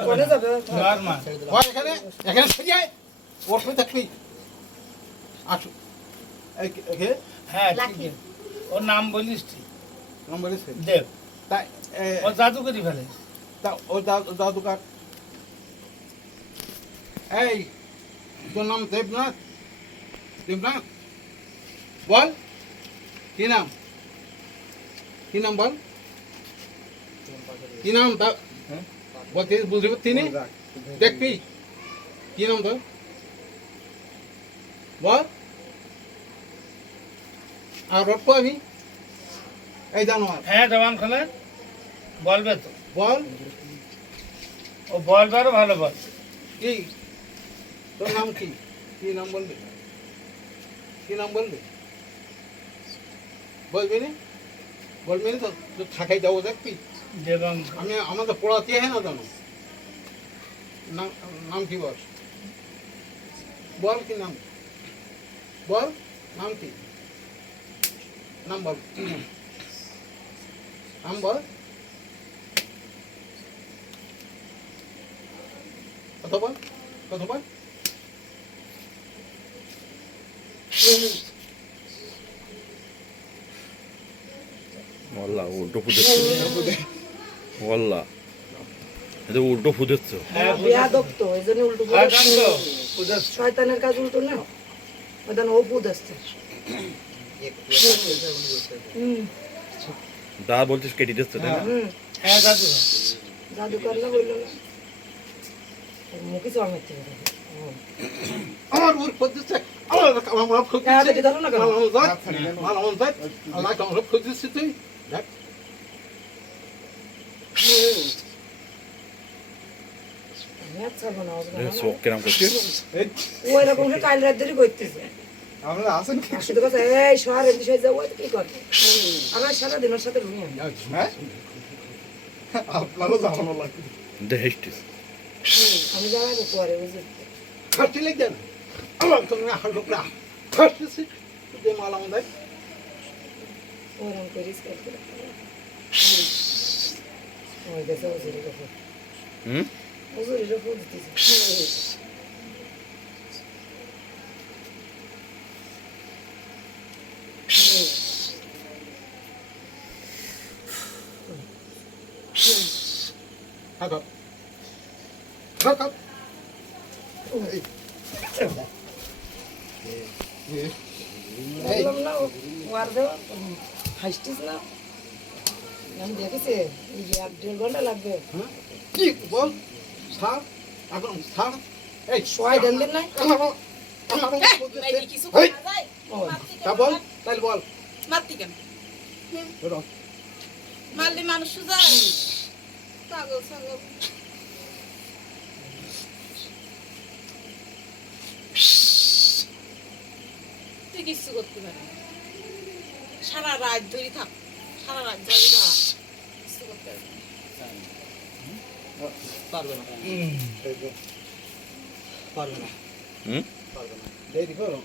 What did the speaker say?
পারবে কোনে না। যাবে নর্মাল বল এখানে এখানে থেকে আয় ওর সাথে থাকবি আসো এই কে- কে হ্যাঁ ঠিক লাকি। আছে ওর নাম বলিস ঠিক নম্বর এসে দেব তাই এ, ও জাদু করে ফেলে তা ও দাদু দাদু কার এই তোর নাম দেবনাথ দেবনাথ বল কি নাম কি নাম বল কি নাম তা বলতে বুঝতে পারছি দেখবি কি নাম তোর? বল। আর রটবো আমি এই জানোয়ার। হ্যাঁ জবান খোলে। বলবে তো। বল। ও বলবে আরও ভালো বল। কি? তোর নাম কি? কি নাম বলবি? কি নাম বলবি? বলবি না? বলবি না তো? তো থাকাই যাব দেখবি দেবং। আমি আমাদের পড়াতে হয় না জানো? নাম নাম কি বল? বল কি নাম? বল? নাম কি? নাম বল। কি নাম নাম বল কত বল। কত বল ওয়াল্লা উল্টো ফুটেছে ওয়াল্লা এটা উল্টো ফুটেছে হ্যাঁ বেয়াদব তো এই জন্য উল্টো হ্যাঁ তো বুঝেছ শয়তানের কাজ উল্টো না ওই ও আসছে দা বলছিস কেটে দিচ্ছে তাই না? হ্যাঁ করলে বলল না। মুখে চড় মারতে আমার ওর পদ্ধতি আমার আমার হ্যাঁ কেন। আমার আমার তুই দেখ আমি আর ছাড়বো না ওজনে এ, চোখ কেরাম করছিস ও এরকম সে কাল রাত ধরে করতেছে আমরা আছেন কি? আসে তো এই শহর এদিকে সে যাও কি করবে আমার সারা দিন ওর সাথে রুমি হ্যাঁ? আপনারও জানানো লাগবে। আমি যাওয়ার পরে বুঝলি। খাটি লেগে না আমার তো না। হালো না খাটছি যে মাল আমাদের ওরম করিস ওই ওজুরি কাপড় হুম? খাট বললাম না আমি দেখেছি এক দেড় ঘণ্টা লাগবে কি বল স্যার এখন স্যার এই দেন দিন নাই আমার আমার বাইরে কিছু এই, করা যায়? তা বল তাহলে বল। মারতি কেন? মারলে মানুষ সুজা পাগল ছাগল। তুই কিচ্ছু করতে পারবি। সারা রাত ধরে থাক সারা রাত ধরে থাক। কিচ্ছু করতে পারবি পারবে না। পারবে না। হুম? পারবে না। দেরি করো।